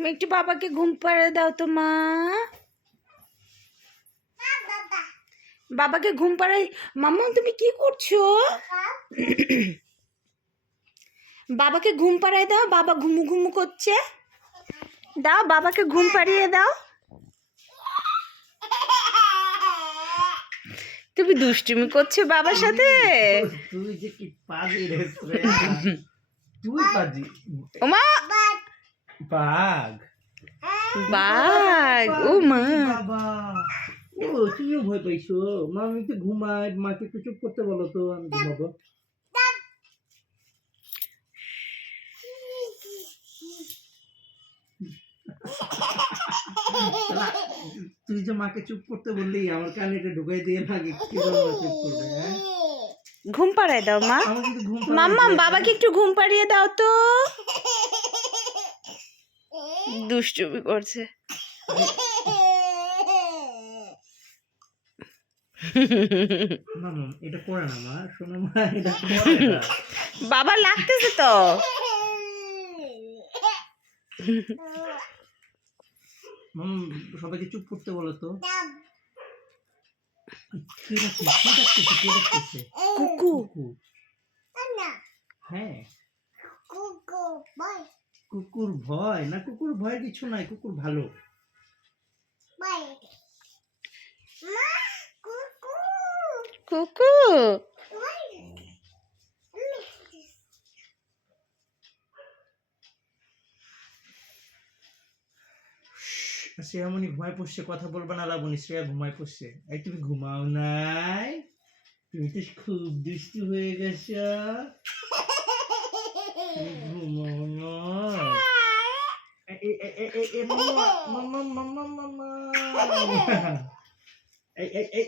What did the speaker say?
তুমি একটু বাবাকে ঘুম পাড়িয়ে দাও তো মা। বাবাকে ঘুম পাড়াই। মাম্মা তুমি কি করছো? বাবাকে ঘুম পাড়াই দাও, বাবা ঘুমু ঘুমু করছে। দাও বাবাকে ঘুম পাড়িয়ে দাও। তুমি দুষ্টুমি করছো বাবার সাথে। তুই যে কি পাজি রে তুই পাজি। ওমা বাঘ বাঘ, ও মা বাবা। ও তুমিও ভয় পাইছো? মা আমি তো ঘুমাই, মাকে একটু চুপ করতে বলো তো, আমি ঘুমাবো। তুই যে মাকে চুপ করতে বললি, আমার কানে এটা ঢুকাই দিয়ে লাগে কিভাবে চুপ করবে? হ্যাঁ ঘুম পাড়াই দাও মা। আমাকে কিন্তু ঘুম পাড়াই মাম্মা দে। বাবাকে একটু ঘুম পাড়িয়ে দাও তো। দুষ্টুমি করছে। মামা এটা করে না মা, শোনো মা, এটা করে না। বাবা লাগতেছে তো। মাম সবাইকে চুপ করতে বলো তো। কে ডাকতেছে? কে ডাকতেছে? কুকু। কুকু। হ্যাঁ কুকুর ভয় না, কুকুর ভয়ের কিছু নাই, কুকুর ভালো। কুকু। শ্রেয়া মনি ঘুমায় পড়ছে, কথা বলবা না লাবণী, শ্রেয়া ঘুমায় পড়ছে। এই তুমি ঘুমাও নাই? তুমি তো খুব দুষ্টু হয়ে গেছ। তুমি ঘুমাও না? মাম্মা মাম্মা মাম্মা মাম্মা। এই